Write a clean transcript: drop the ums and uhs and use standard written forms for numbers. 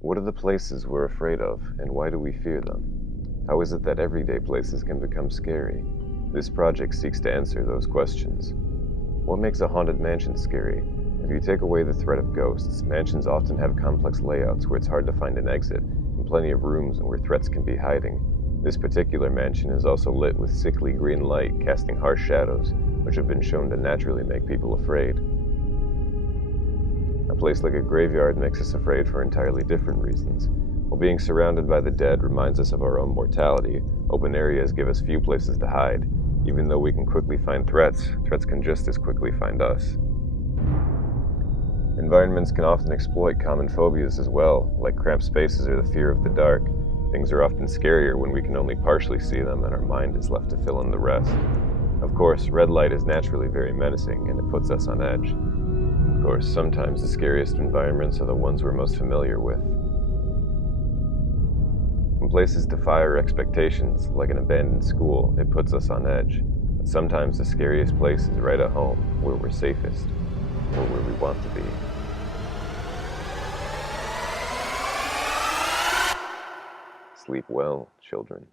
What are the places we're afraid of, and why do we fear them? How is it that everyday places can become scary? This project seeks to answer those questions. What makes a haunted mansion scary? If you take away the threat of ghosts, mansions often have complex layouts where it's hard to find an exit, and plenty of rooms where threats can be hiding. This particular mansion is also lit with sickly green light, casting harsh shadows, which have been shown to naturally make people afraid. A place like a graveyard makes us afraid for entirely different reasons. While being surrounded by the dead reminds us of our own mortality, open areas give us few places to hide. Even though we can quickly find threats, threats can just as quickly find us. Environments can often exploit common phobias as well, like cramped spaces or the fear of the dark. Things are often scarier when we can only partially see them and our mind is left to fill in the rest. Of course, red light is naturally very menacing and it puts us on edge. Of course, sometimes the scariest environments are the ones we're most familiar with. When places defy our expectations, like an abandoned school, it puts us on edge. But sometimes the scariest place is right at home, where we're safest, or where we want to be. Sleep well, children.